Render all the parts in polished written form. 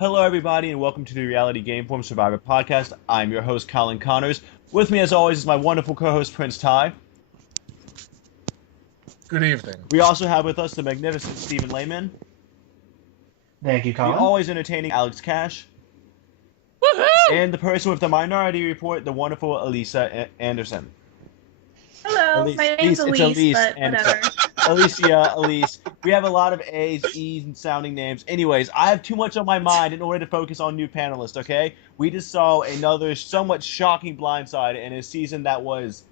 Hello, everybody, and welcome to the Reality Gameform Survivor podcast. I'm your host, Colin Connors. With me, as always, is my wonderful co-host, Prince Ty. Good evening. We also have with us the magnificent Stephen Lehman. Thank you, Colin. The always entertaining Alex Cash. Woohoo! And the person with the Minority Report, the wonderful Elise Anderson. Hello, my name's Elise, but whatever. Alicia, Elise. We have a lot of A's, E's, and sounding names. Anyways, I have too much on my mind in order to focus on new panelists, okay? We just saw another somewhat shocking blindside in a season that was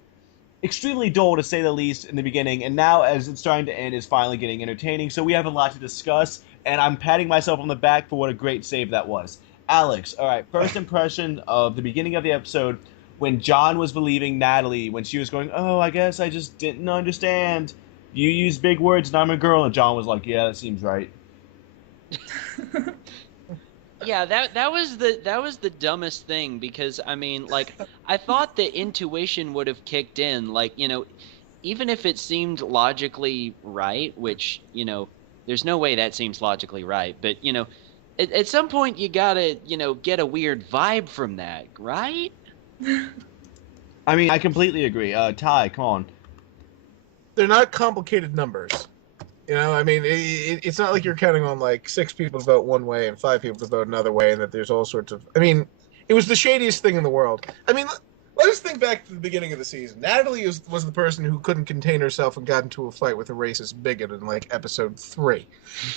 extremely dull, to say the least, in the beginning, and now, as it's starting to end, is finally getting entertaining. So we have a lot to discuss, and I'm patting myself on the back for what a great save that was. Alex, all right, first impression of the beginning of the episode when John was believing Natalie, when she was going, oh, I guess I just didn't understand. You use big words and I'm a girl. And John was like, yeah, that seems right. Yeah, that was the dumbest thing, because I mean, like, I thought the intuition would have kicked in, like, you know, even if it seemed logically right, which, you know, there's no way that seems logically right, but, you know, at some point you gotta, you know, get a weird vibe from that, right? I mean, I completely agree. Ty, come on. They're not complicated numbers. You know, I mean, it's not like you're counting on, like, 6 people to vote one way and 5 people to vote another way, and that there's all sorts of... I mean, it was the shadiest thing in the world. I mean, let us think back to the beginning of the season. Natalie was the person who couldn't contain herself and got into a fight with a racist bigot in, like, episode 3.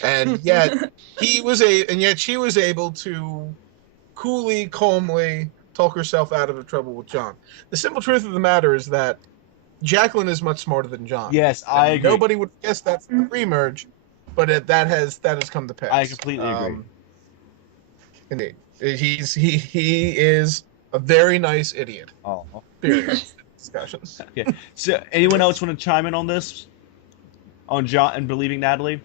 And yet, she was able to coolly, calmly talk herself out of the trouble with John. The simple truth of the matter is that Jacqueline is much smarter than John. Yes, I agree. Nobody would guess that from the pre-merge, but that has come to pass. I completely agree. Indeed, he is a very nice idiot. Oh, Period. Discussions. Okay. So, anyone else want to chime in on this? On John and believing Natalie?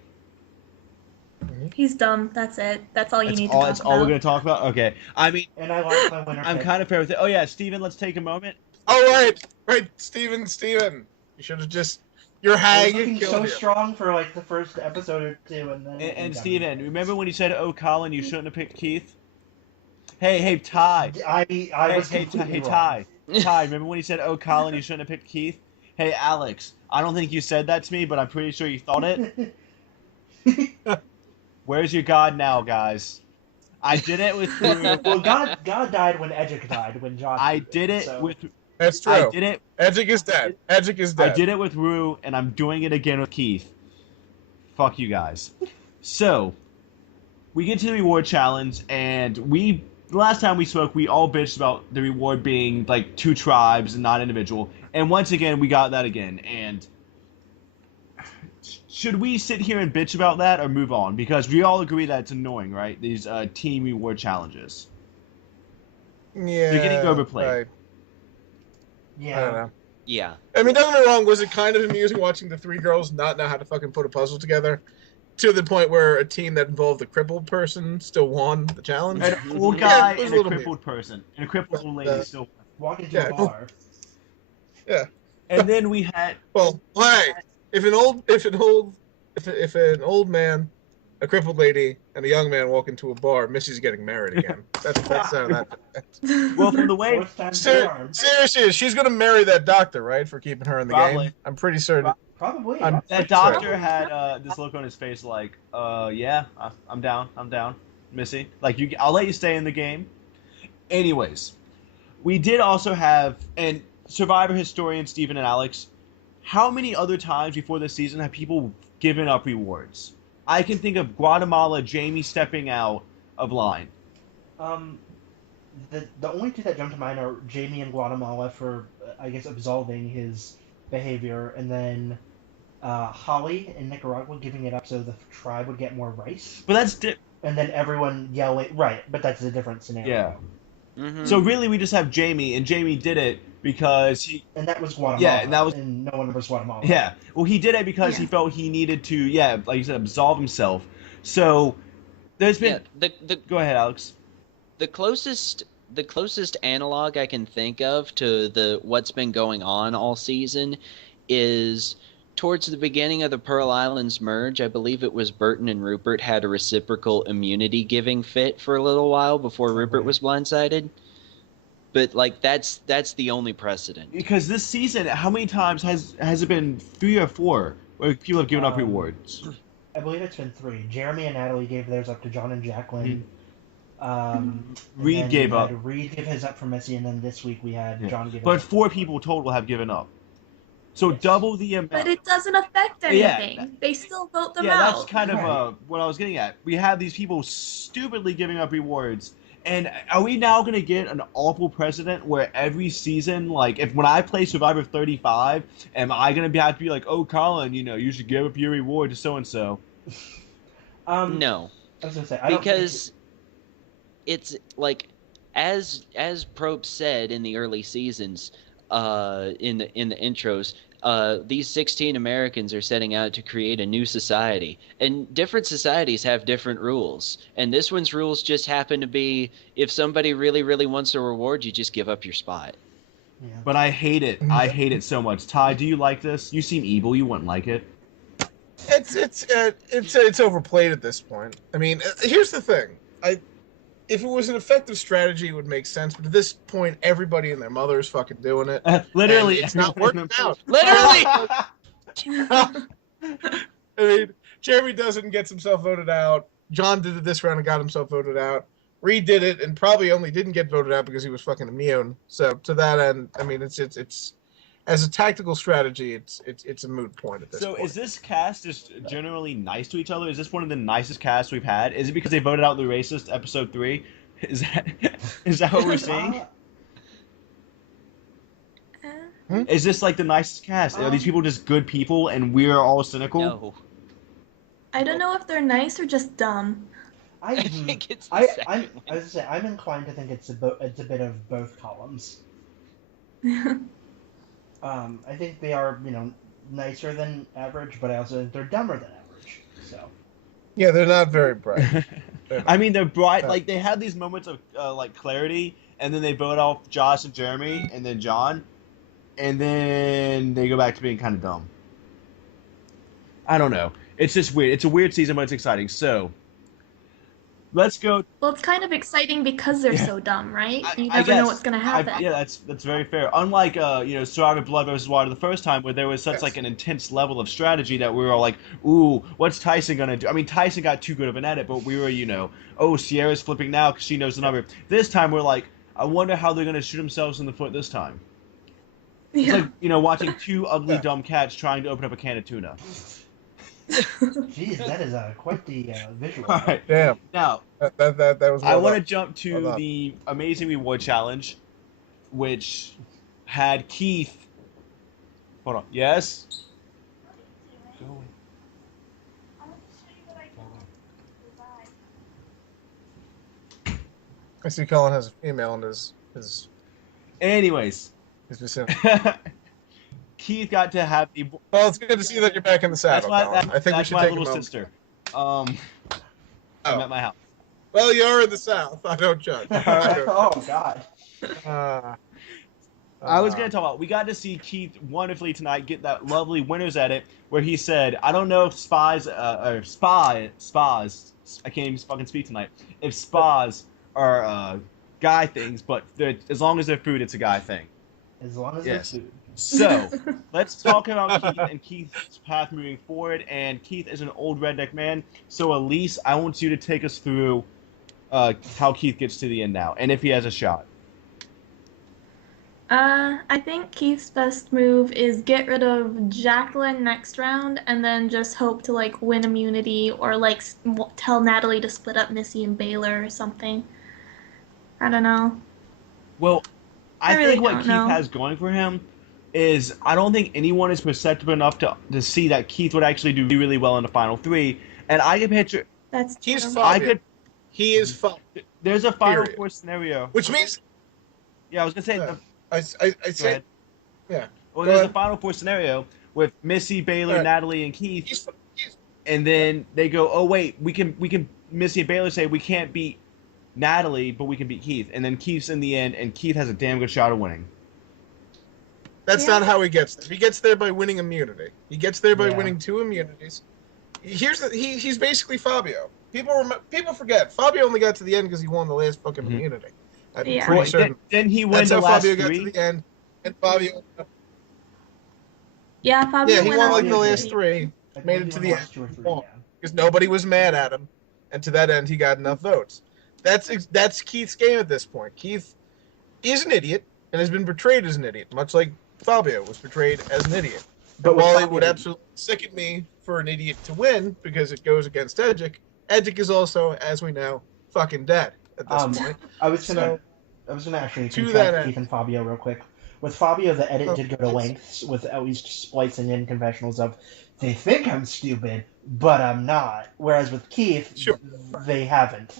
He's dumb. That's it. That's all you need to talk about. That's all we're going to talk about? Okay. I mean, And I like my winner I'm pick. kind of fair with it. Oh, yeah, Steven, let's take a moment. All right, Steven. You should have just... Your I was hag looking killed so you. strong for like the first episode or two, and then. And Steven, remember when you said, oh, Colin, you shouldn't have picked Keith? Hey, Ty. I was Hey, completely wrong. Ty. Ty, remember when you said, oh, Colin, you shouldn't have picked Keith? Hey, Alex, I don't think you said that to me, but I'm pretty sure you thought it. Where's your God now, guys? I did it with Rue. Well, God died when Edgic died, when Josh. I did it so. with... That's true. I did it... Edgic is dead. I did it with Rue, and I'm doing it again with Keith. Fuck you guys. So, we get to the reward challenge, and the last time we spoke, we all bitched about the reward being, like, 2 tribes and not individual. And once again, we got that again. And should we sit here and bitch about that or move on? Because we all agree that it's annoying, right? These team reward challenges. Yeah. They're getting overplayed. Right. Yeah. I don't know. Yeah. I mean, don't get me wrong, was it kind of amusing watching the 3 girls not know how to fucking put a puzzle together? To the point where a team that involved a crippled person still won the challenge? An old guy it was and a a little crippled person. And a crippled old lady still. Walk into Yeah. a bar. Yeah. And then we had... Well, hey, if an old man, a crippled lady, and a young man walk into a bar, Missy's getting married again. That's how that. Well, from the way... Fourth time's the charm. Seriously, she's gonna marry that doctor, right? For keeping her in the Probably. game. I'm pretty certain. Probably. I'm- That doctor had this look on his face like, yeah, I'm down, Missy. Like, I'll let you stay in the game. Anyways, we did also have, and Survivor historian Stephen and Alex, how many other times before this season have people given up rewards? I can think of Guatemala, Jamie stepping out of line. The only 2 that jump to mind are Jamie and Guatemala for, I guess, absolving his behavior, and then Holly in Nicaragua giving it up so the tribe would get more rice, But that's... and then everyone yelling. Right, but that's a different scenario. Yeah. Mm-hmm. So really we just have Jamie, and Jamie did it because he... And that was Guatemala. Yeah, and that was... And no one was Guatemala. Yeah, well, he did it because he felt he needed to, like you said, absolve himself. So, there's been... Yeah, Go ahead, Alex. the closest analog I can think of to what's been going on all season is towards the beginning of the Pearl Islands merge, I believe it was Burton and Rupert had a reciprocal immunity giving fit for a little while before Rupert was blindsided. But like that's the only precedent. Because this season, how many times has it been 3 or 4 where people have given up rewards? I believe it's been 3. Jeremy and Natalie gave theirs up to John and Jacqueline. Reed gave up. Reed gave his up for Missy, and then this week we had John give. But 4 people total have given up. So double the amount. But it doesn't affect anything. Yeah. They still vote them out. Yeah, that's kind of what I was getting at. We have these people stupidly giving up rewards. And are we now going to get an awful precedent where every season, like, when I play Survivor 35, am I going to have to be like, oh, Colin, you should give up your reward to so-and-so? No. I was going to say, because it's, like, as Probst said in the early seasons, in the intros, these 16 Americans are setting out to create a new society, and different societies have different rules, and this one's rules just happen to be if somebody really, really wants a reward, you just give up your spot. Yeah. But I hate it. I hate it so much. Ty, do you like this? You seem evil. You wouldn't like it. It's overplayed at this point. I mean, here's the thing. If it was an effective strategy, it would make sense. But at this point, everybody and their mother is fucking doing it. Literally, it's not working out. Literally. I mean, Jeremy does it and gets himself voted out. John did it this round and got himself voted out. Reed did it and probably only didn't get voted out because he was fucking immune. So to that end, I mean, it's as a tactical strategy, it's a moot point at this point. So is this cast just generally nice to each other? Is this one of the nicest casts we've had? Is it because they voted out the racist episode 3? Is that what we're seeing? Is this like the nicest cast? Are these people just good people and we're all cynical? No. I don't know if they're nice or just dumb. I think it's the I second was going to say, I'm inclined to think it's a bit of both columns. I think they are, nicer than average, but I also think they're dumber than average. So. Yeah, they're not very bright. I mean, they're bright. Like they have these moments of like clarity, and then they vote off Josh and Jeremy, and then John, and then they go back to being kind of dumb. I don't know. It's just weird. It's a weird season, but it's exciting. So. Let's go. Well, it's kind of exciting because they're so dumb, right? You I never guess. know what's going to happen. Yeah, that's very fair. Unlike Survivor Blood versus Water the first time, where there was such like an intense level of strategy that we were all like, "Ooh, what's Tyson gonna do?" I mean, Tyson got too good of an edit, but we were, "Oh, Sierra's flipping now because she knows the number." This time we're like, "I wonder how they're gonna shoot themselves in the foot this time." It's like watching 2 ugly dumb cats trying to open up a can of tuna. Jeez, that is quite the visual. All right. Damn. Now, that was. I want to jump to the Amazing Reward Challenge, which had Keith. Hold on. Yes. I see Colin has a female in his Anyways. vicinity. Keith got to have the. Well, it's good to see that you're back in the saddle, Colin. I think we should my take little a moment. sister. I'm at my house. Well, you're in the South. I don't judge. Oh God. I was going to talk about, we got to see Keith wonderfully tonight get that lovely winner's edit where he said, I don't know if spas, I can't even fucking speak tonight, if spas are guy things, but as long as they're food, it's a guy thing. As long as it's food. So, let's talk about Keith and Keith's path moving forward, and Keith is an old redneck man, so Elise, I want you to take us through how Keith gets to the end now, and if he has a shot. I think Keith's best move is get rid of Jacqueline next round and then just hope to win immunity or tell Natalie to split up Missy and Baylor or something. I don't know. Well, I really think what don't Keith know. has going for him is I don't think anyone is perceptive enough to see that Keith would actually do really well in the final 3, and I can picture. That's He's true. fine. He is fine. There's a final Period. 4 scenario. Which means. Yeah, I was gonna say. Yeah. I Go say. ahead. Yeah. Well, Go there's ahead. a final 4 scenario with Missy, Baylor, Right. Natalie, and Keith, He's and then they go, "Oh wait, we can." Missy and Baylor say we can't beat Natalie, but we can beat Keith, and then Keith's in the end, and Keith has a damn good shot of winning. That's Yeah. not how he gets there. He gets there by winning immunity. He gets there by Yeah. winning 2 immunities. He's basically Fabio. People forget Fabio only got to the end because he won the last fucking Mhm. immunity. I'm Yeah. pretty Well, certain. didn't he win That's the how last Fabio got to 3? the end. And Fabio, Yeah, Fabio yeah, he went won all like the the last way. 3, I made believe it he to won the end, last 2 or 3. won. Yeah. Because nobody was mad at him, and to that end, he got enough votes. That's Keith's game at this point. Keith is an idiot and has been portrayed as an idiot, much like Fabio was portrayed as an idiot. But And with while it Fabio, would absolutely sicken me for an idiot to win because it goes against Edgic, Edgic is also, as we know, fucking dead at this point. I was gonna So, actually to that contrast end, Keith and Fabio real quick. With Fabio, the edit did go to please. lengths with at least splicing in confessionals of they think I'm stupid, but I'm not. Whereas with Keith, Sure. they haven't.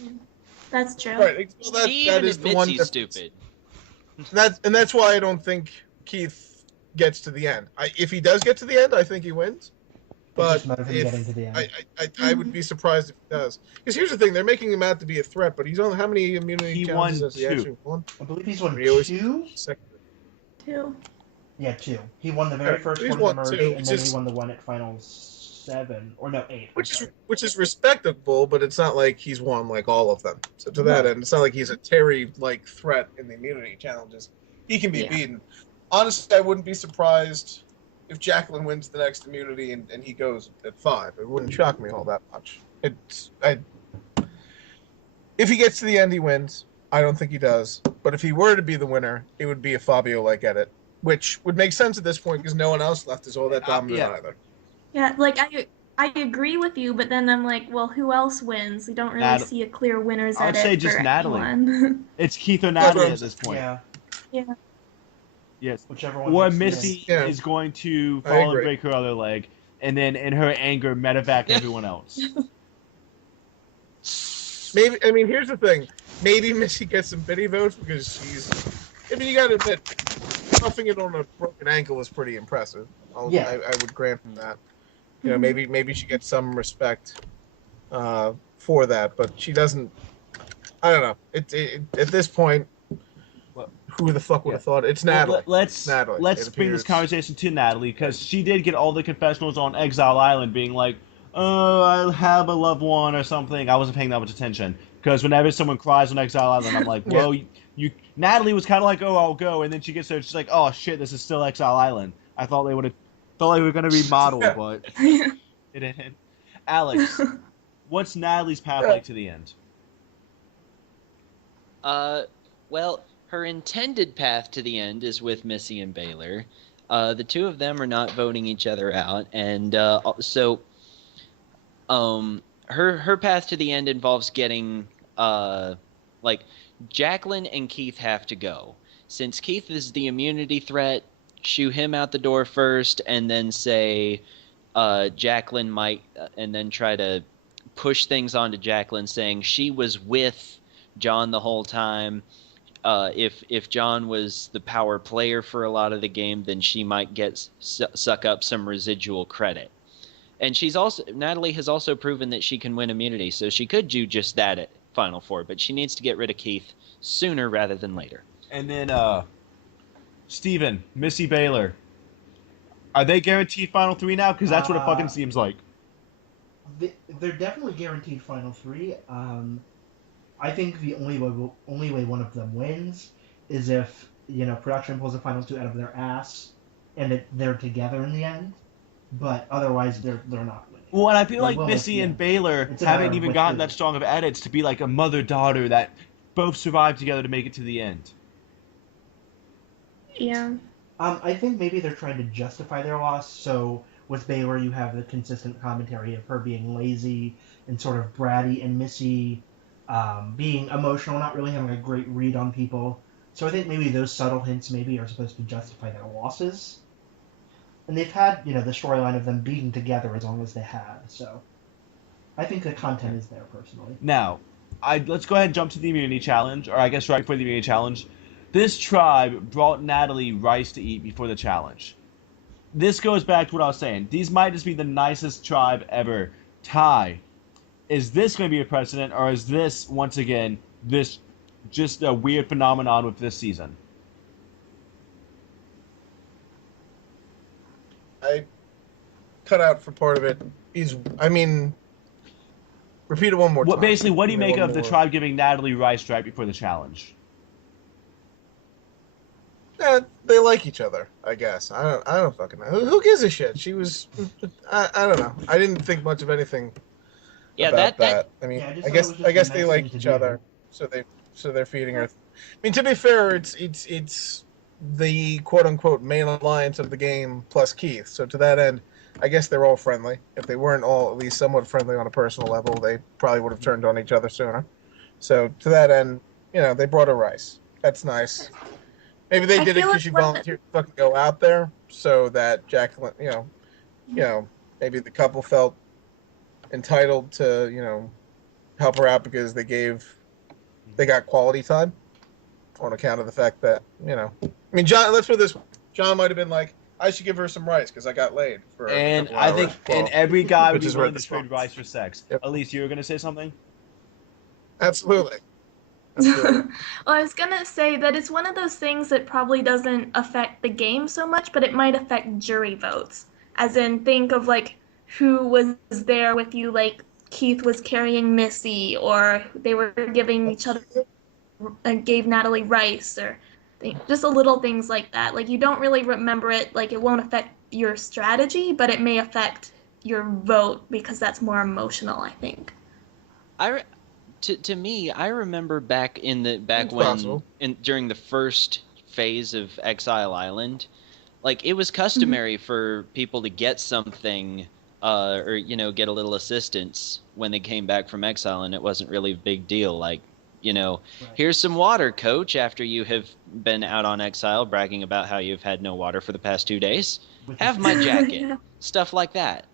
That's true. Right. Well, He that even is the admits one he's difference. stupid. That's why I don't think Keith gets to the end. If he does get to the end, I think he wins. It's But just a matter of him getting to the end. I would be surprised if he does. Because here's the thing: they're making him out to be a threat, but he's on how many immunity He challenges won has he 2. actually won? I believe he's won He always 2. second. 2. Yeah, 2. He won the very Alright, first he's one won at the merge, 2, and then he won the one at finals 7 or no 8. Which is respectable, but it's not like he's won like all of them. So to that No. end, it's not like he's a Terry like threat in the immunity challenges. He can be Yeah. beaten. Honestly, I wouldn't be surprised if Jacqueline wins the next immunity and he goes at 5. It wouldn't shock me all that much. If he gets to the end, he wins. I don't think he does. But if he were to be the winner, it would be a Fabio-like edit, which would make sense at this point because no one else left is all that dominant yeah. either. Yeah, like I agree with you, but then I'm like, well, who else wins? We don't really see a clear winner's I would edit say just for Natalie. anyone. It's Keith or That's what Natalie I'm at this point. Yeah, Yes. whichever one. Or makes the Missy Yeah. is going to I fall and agree. break her other leg, and then in her anger, medevac everyone else. Maybe, I mean, here's the thing. Maybe Missy gets some pity votes because she's... I mean, you gotta admit, roughing it on a broken ankle is pretty impressive. Yeah. I would grant him that. You know, maybe she gets some respect for that, but she doesn't... I don't know. At this point, who the fuck would have thought? It's Natalie. Let's Natalie, let's it bring this appears. conversation to Natalie because she did get all the confessionals on Exile Island, being like, "Oh, I have a loved one" or something. I wasn't paying that much attention because whenever someone cries on Exile Island, I'm like, "Well, you." Natalie was kind of like, "Oh, I'll go," and then she gets there, she's like, "Oh shit, this is still Exile Island." I thought they were gonna be modeled, but it didn't. Alex, what's Natalie's path like to the end? Well, her intended path to the end is with Missy and Baylor. The two of them are not voting each other out, and so her path to the end involves getting like Jacqueline and Keith have to go. Since Keith is the immunity threat, shoo him out the door first, and then say Jacqueline might, and then try to push things onto Jacqueline, saying she was with John the whole time. If John was the power player for a lot of the game, then she might suck up some residual credit. And Natalie has also proven that she can win immunity, so she could do just that at Final Four, but she needs to get rid of Keith sooner rather than later. And then Steven, Missy Baylor. Are they guaranteed Final 3 now? Because that's what it fucking seems like. They're definitely guaranteed Final 3. I think the only way one of them wins is if production pulls the Final 2 out of their ass and they're together in the end. But otherwise, they're not winning. Well, and I feel like Well, Missy and yeah. Baylor It's a haven't matter of even which gotten way. that strong of edits to be like a mother-daughter that both survived together to make it to the end. Yeah. I think maybe they're trying to justify their loss. So with Baylor, you have the consistent commentary of her being lazy and sort of bratty, and Missy being emotional, not really having a great read on people. So I think maybe those subtle hints maybe are supposed to justify their losses. And they've had, the storyline of them being together as long as they have. So I think the content is there, personally. Now, let's go ahead and jump to the immunity challenge, or I guess right before the immunity challenge. This tribe brought Natalie rice to eat before the challenge. This goes back to what I was saying. These might just be the nicest tribe ever. Ty, is this going to be a precedent, or is this, once again, this just a weird phenomenon with this season? cut out for part of it. Repeat it one more time. Basically, what do you make of the more. tribe giving Natalie rice right before the challenge? They like each other, I guess. I don't fucking know. Who gives a shit? She was. I don't know. I didn't think much of anything about that. I mean, Yeah, I guess they nice like thing to each do. other, so they're feeding her. I mean, to be fair, it's the quote unquote main alliance of the game plus Keith. So to that end, I guess they're all friendly. If they weren't all at least somewhat friendly on a personal level, they probably would have turned on each other sooner. So to that end, they brought her rice. That's nice. Maybe they did it because she volunteered to fucking go out there, so that Jacqueline, maybe the couple felt entitled to, help her out because they got quality time on account of the fact that, I mean, John. Let's put it this way: John might have been like, "I should give her some rice because I got laid for." And a I couple think, hours. and every guy would which be is where willing to this trade falls. rice for sex. Yep. Elise, you were gonna say something? Absolutely. Well, I was gonna say that it's one of those things that probably doesn't affect the game so much, but it might affect jury votes. As in, think of like who was there with you, like Keith was carrying Missy, or they were giving each other, gave Natalie rice, or just a little things like that. Like you don't really remember it, like it won't affect your strategy, but it may affect your vote because that's more emotional, I think. To me, I remember back when possible. during the first phase of Exile Island, like it was customary for people to get something, or get a little assistance when they came back from exile, and it wasn't really a big deal. Like, Right. here's some water, coach, after you have been out on exile, bragging about how you've had no water for the past 2 days. Which Have is- my jacket, Yeah. stuff like that.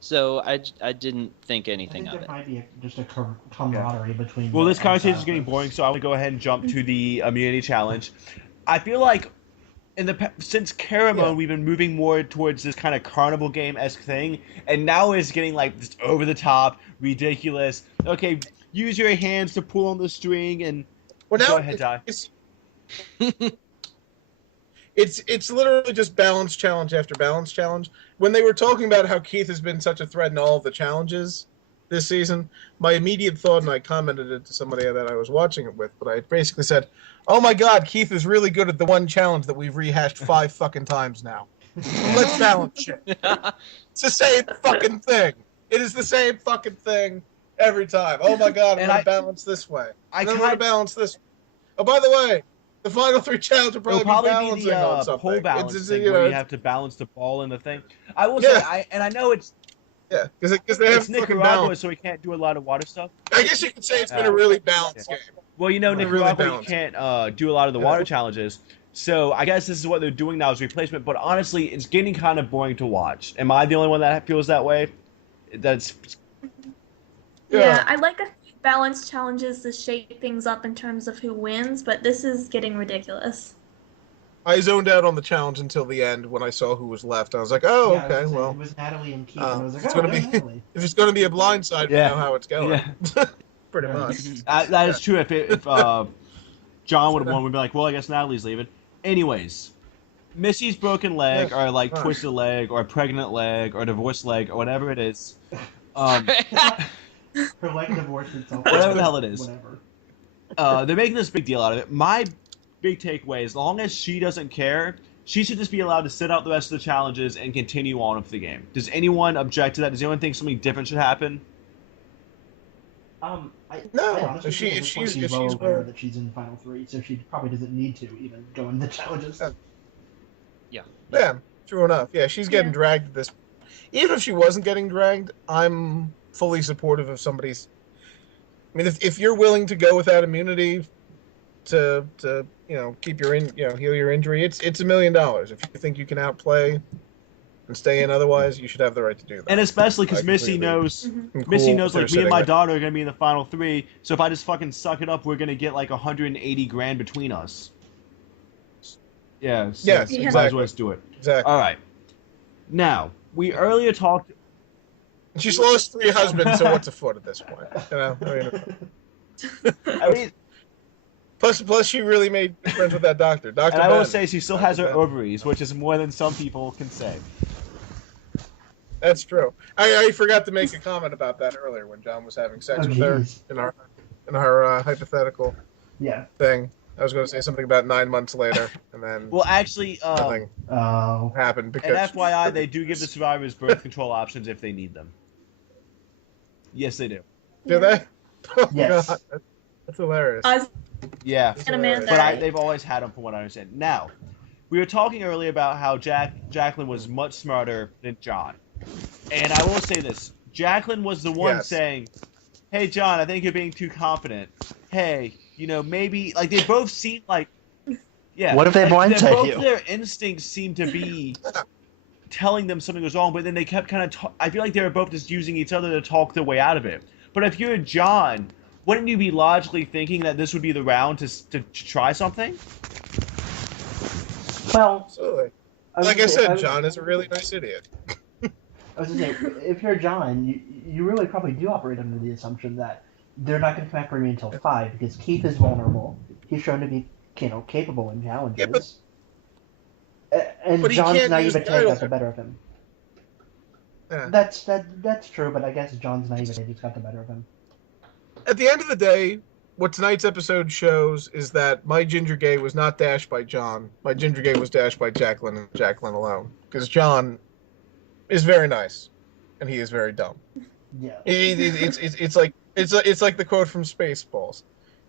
So I didn't think I anything think of there it. might be just a camaraderie between. Well, the this conversation is exile getting folks. boring, so I want to go ahead and jump to the immunity challenge. I feel like since Caramon, we've been moving more towards this kind of carnival game-esque thing, and now it's getting like just over the top, ridiculous. Okay, use your hands to pull on the string and Well, now go ahead, Di. It's literally just balance challenge after balance challenge. When they were talking about how Keith has been such a threat in all of the challenges this season, my immediate thought, and I commented it to somebody that I was watching it with, but I basically said, "Oh my God, Keith is really good at the one challenge that we've rehashed 5 fucking times now. Let's balance shit. It's the same fucking thing. It is the same fucking thing every time. Oh my God, I'm And going to balance this way. I And then I'm going to balance this way. Oh, by the way, the final 3 challenges will It'll probably probably be be balancing on the something. pole balance It's, thing you know, where you it's- have to balance the ball and the thing. I will Yeah. say, I know it's Yeah, because they have it's fucking Nicaragua, balance. so we can't do a lot of water stuff. I guess you could say it's been a really balanced game. Well, Really Nicaragua, you balanced. can't do a lot of the water challenges. So I guess this is what they're doing now as replacement. But honestly, it's getting kind of boring to watch. Am I the only one that feels that way? That's Yeah, I like a few balance challenges to shake things up in terms of who wins, but this is getting ridiculous. I zoned out on the challenge until the end when I saw who was left. I was like, oh, Yeah, I was okay, gonna say, well, it was Natalie and Keith, and I was like, it's oh, gonna go be Natalie. if it's going to be a blindside, we Yeah. know how it's going. Yeah. Pretty Right. much. that is true. If John would have won, we'd be like, well, I guess Natalie's leaving. Anyways, Missy's broken leg, Yeah. or like Fine. twisted leg, or a pregnant leg, or divorced leg, or whatever it is. Her leg divorced itself. Whatever the hell it is. Whatever. They're making this big deal out of it. My big takeaway, as long as she doesn't care, she should just be allowed to sit out the rest of the challenges and continue on with the game. Does anyone object to that? Does anyone think something different should happen? I No, honestly if she- think at if this point she's- she's if well she's aware well- that she's in the final 3, so she probably doesn't need to even go in the challenges. Yeah, true enough. Yeah, she's getting Yeah. dragged at this. Even if she wasn't getting dragged, I'm fully supportive of somebody's. I mean, if you're willing to go without immunity to keep your heal your injury, it's $1 million. If you think you can outplay and stay in otherwise, you should have the right to do that. And especially because I Missy completely- knows, Mhm. I'm Missy cool knows with her like me and sitting my there. daughter are gonna be in the final 3. So if I just fucking suck it up, we're gonna get like 180 grand between us. Yeah. So Yes, might as exactly. well just do it. Exactly. All right. Now we earlier talked. She's lost 3 husbands, so what's afoot at this point? I mean, Plus, she really made friends with that doctor. Dr. and I will Ben. say she still has her ovaries, which is more than some people can say. That's true. I forgot to make a comment about that earlier when John was having sex Oh, with her jeez. in our hypothetical Yeah. thing. I was going to say something about 9 months later, and then Well, actually, nothing Oh. happened and because. FYI, they do give the survivors birth control options if they need them. Yes, they do. Do they? Oh, Yes. God. That's hilarious. Yeah, That's And hilarious. Amanda. but they've always had them, from what I understand. Now, we were talking earlier about how Jacqueline was much smarter than John, and I will say this: Jacqueline was the one Yes. saying, "Hey, John, I think you're being too confident. Hey, maybe like they both seem like, yeah. What if they like, blindside both you? their instincts seem to be telling them something was wrong, but then they kept kind of. I feel like they were both just using each other to talk their way out of it. But if you're John, wouldn't you be logically thinking that this would be the round to try something? Well, Absolutely. was Like gonna I say- said, was- John is a really nice idiot. I was gonna say, if you're John, you really probably do operate under the assumption that they're not going to come after me until 5 because Keith is vulnerable. He's shown to be, capable in challenges. Yeah, and but he John's can't use naivete the got the better of him. Yeah. That's true, but I guess John's naivete just got the better of him. At the end of the day, what tonight's episode shows is that my ginger gay was not dashed by John. My ginger gay was dashed by Jacqueline and Jacqueline alone. Because John is very nice, and he is very dumb. Yeah. It's like the quote from Spaceballs: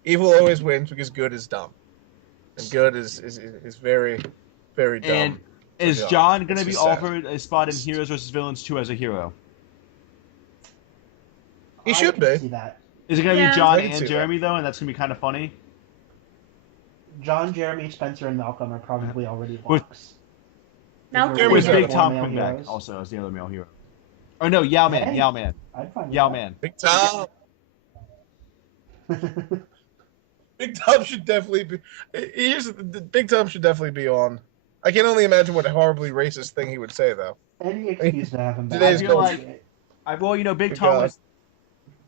"Evil always wins because good is dumb, and good is very, very dumb." And is John going to be just sad. offered a spot in Heroes vs. Villains 2 as a hero? He should I be. can see that. Is it going to Yeah. be John I can see and that. Jeremy, though, and that's going to be kind of funny? John, Spencer, and Malcolm are probably already With- locks. Malcolm, Jeremy's With yeah. Big Four Tom male coming back heroes. also as the other male hero. Or no, Yao Man. Hey. Yao Man. I'd find Yao Man. Big Tom. Big Tom should definitely be. Big Tom should definitely be on. I can only imagine what a horribly racist thing he would say, though. Any excuse to have him back. Today's I culture. appreciate it. Well, Big Good Tom God. was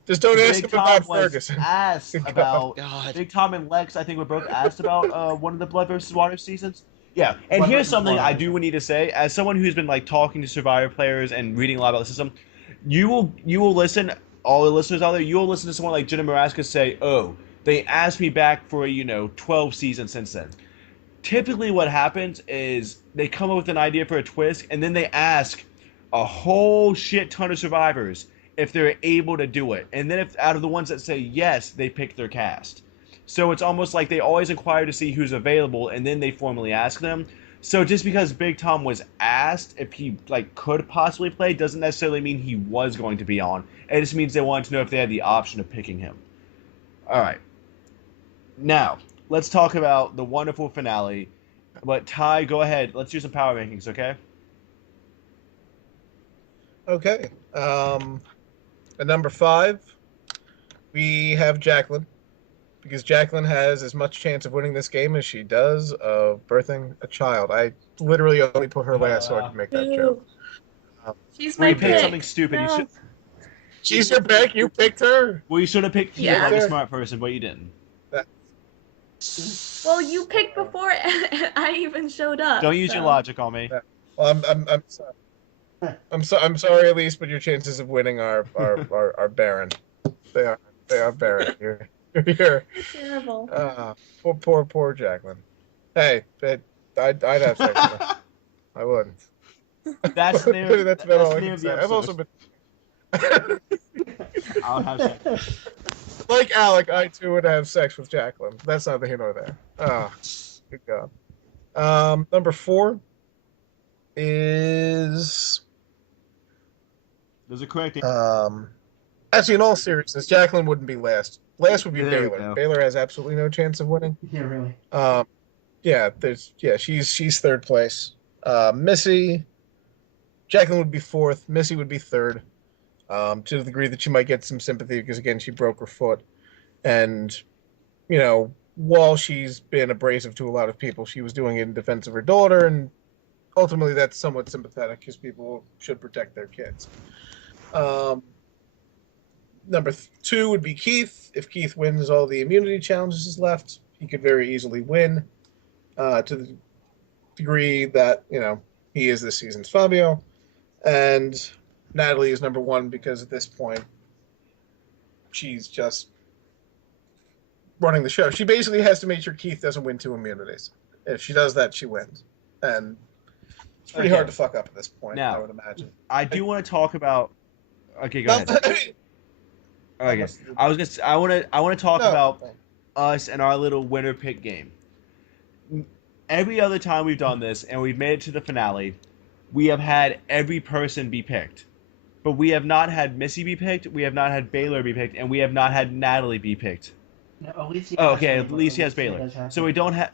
Just don't ask Big him Tom about was Ferguson. asked Good God. about God. Big Tom and Lex. I think were both asked about one of the Blood vs. Water seasons. Yeah, and Blood here's vs. something Water. I do need to say, as someone who's been like talking to Survivor players and reading a lot about the system, you will listen. All the listeners out there, you will listen to someone like Jenna Maraska say, "Oh, they asked me back for 12 seasons since then." Typically, what happens is they come up with an idea for a twist, and then they ask a whole shit ton of survivors if they're able to do it, and then if out of the ones that say yes, they pick their cast. So it's almost like they always inquire to see who's available, and then they formally ask them. So just because Big Tom was asked if he could possibly play doesn't necessarily mean he was going to be on. It just means they wanted to know if they had the option of picking him. All right. Now, let's talk about the wonderful finale. But Ty, go ahead. Let's do some power rankings, okay? Okay. At number 5, we have Jacqueline. Because Jacqueline has as much chance of winning this game as she does of birthing a child. I literally only put her last so I could make that joke. She's Well, my you picked pick. something stupid. You No. should, She's your pick. You picked her. well, you should have picked Keith Yeah. like a smart person, but you didn't. Well, you picked before I even showed up. Don't use your so. logic on me. Well, I'm sorry. I'm sorry, Elise, but your chances of winning are barren. They are barren. You're Terrible. poor Jacqueline. Hey, I'd have sex with her. I would. That's near. That's about all I near can the say. I've also episode. been I'll have sex. like Alec. I too would have sex with Jacqueline. That's neither here nor there. Ah, good God. Number 4 is There's a correct. actually, in all seriousness, Jacqueline wouldn't be last. Last would be There we Baylor. go. Baylor has absolutely no chance of winning. Yeah, really. She's third place. Missy, Jacqueline would be 4th. Missy would be 3rd. To the degree that she might get some sympathy because again she broke her foot, and while she's been abrasive to a lot of people, she was doing it in defense of her daughter, and ultimately that's somewhat sympathetic because people should protect their kids. Number 2 would be Keith. If Keith wins all the immunity challenges left, he could very easily win. To the degree that he is this season's Fabio, and Natalie is number one because at this point, she's just running the show. She basically has to make sure Keith doesn't win 2 immunities. If she does that, she wins. And it's pretty hard to fuck up at this point, Now, I would imagine. I do want to talk about. Okay, go ahead. Okay. I want to talk about us and our little winner pick game. Every other time we've done this and we've made it to the finale, we have had every person be picked. But we have not had Missy be picked, we have not had Baylor be picked, and we have not had Natalie be picked. No, Elise has Baylor. So we don't have...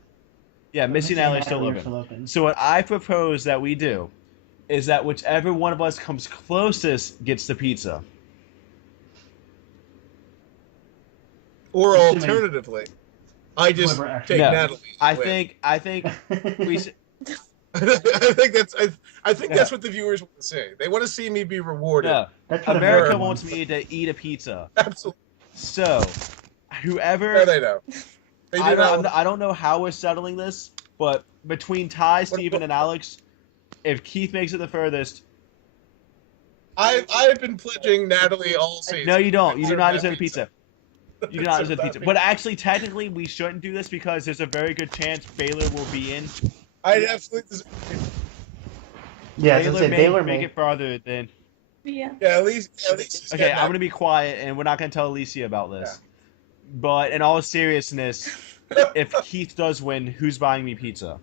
Yeah, Missy and Natalie are still open. So what I propose that we do is that whichever one of us comes closest gets the pizza. Or alternatively, I just take Natalie. I think we should... I think that's what the viewers want to see. They want to see me be rewarded. No, America wants me to eat a pizza. Absolutely. So, whoever... No, they don't. I don't know how we're settling this, but between Ty, Steven, and Alex, if Keith makes it the furthest... I've been pledging Natalie all season. No, you don't. You do not deserve pizza. You do not deserve pizza. But actually, technically, we shouldn't do this because there's a very good chance Baylor will be in. I absolutely deserve pizza. Yeah, Baylor may make it farther than... Yeah. Yeah, at least okay, I'm going to be quiet, and we're not going to tell Alicia about this. Yeah. But in all seriousness, if Keith does win, who's buying me pizza?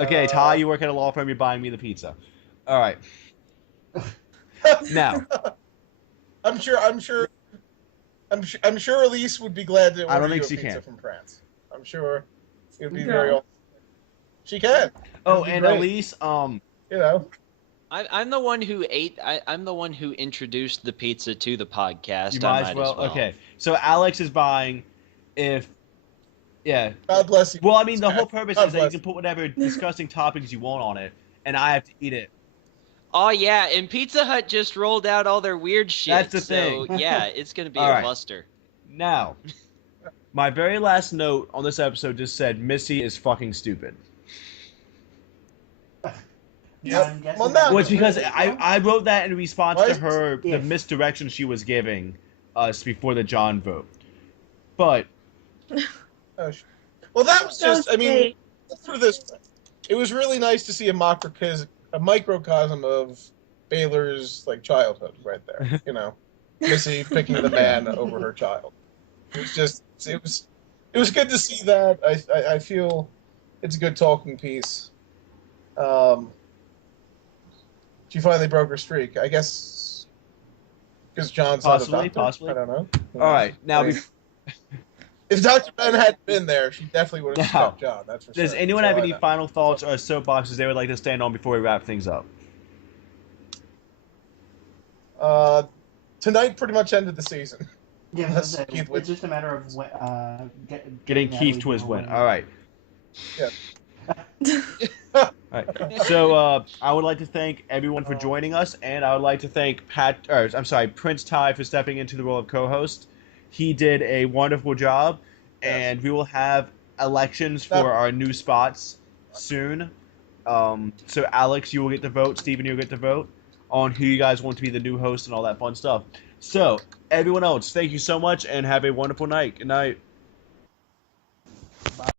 Okay, Ty, you work at a law firm, you're buying me the pizza. All right. Now. I'm sure Elise would be glad to order you a pizza from France. I'm sure it would be very... She can. Oh, and great. Elise, you know... I'm the one who I'm the one who introduced the pizza to the podcast. You might as well. Okay, so Alex is buying. Yeah. God bless you. Well, I mean, the whole purpose is that you can put whatever disgusting toppings you want on it, and I have to eat it. Oh yeah, and Pizza Hut just rolled out all their weird shit. That's the thing. So yeah, it's gonna be a cluster. Now, my very last note on this episode just said Missy is fucking stupid. Yep. Well, it's because I wrote that in response to her the misdirection she was giving us before the John vote. But well, that was just. I mean, for this, it was really nice to see a microcosm of Baylor's childhood right there. You know, Missy picking the man over her child. It was just. It was good to see that. I feel it's a good talking piece. She finally broke her streak. I guess because John's possibly. I don't know. All right, now if Dr. Ben hadn't been there, she definitely would have stopped John. That's for sure. Does anyone have any final thoughts or soapboxes they would like to stand on before we wrap things up? Tonight pretty much ended the season. Yeah, it's just a matter of getting Keith to his win. All right. Yeah. All right. So I would like to thank everyone for joining us, and I would like to thank Prince Ty for stepping into the role of co-host. He did a wonderful job, and we will have elections for our new spots soon. So Alex, you will get to vote. Steven, you'll get to vote on who you guys want to be the new host and all that fun stuff. So everyone else, thank you so much, and have a wonderful night. Good night.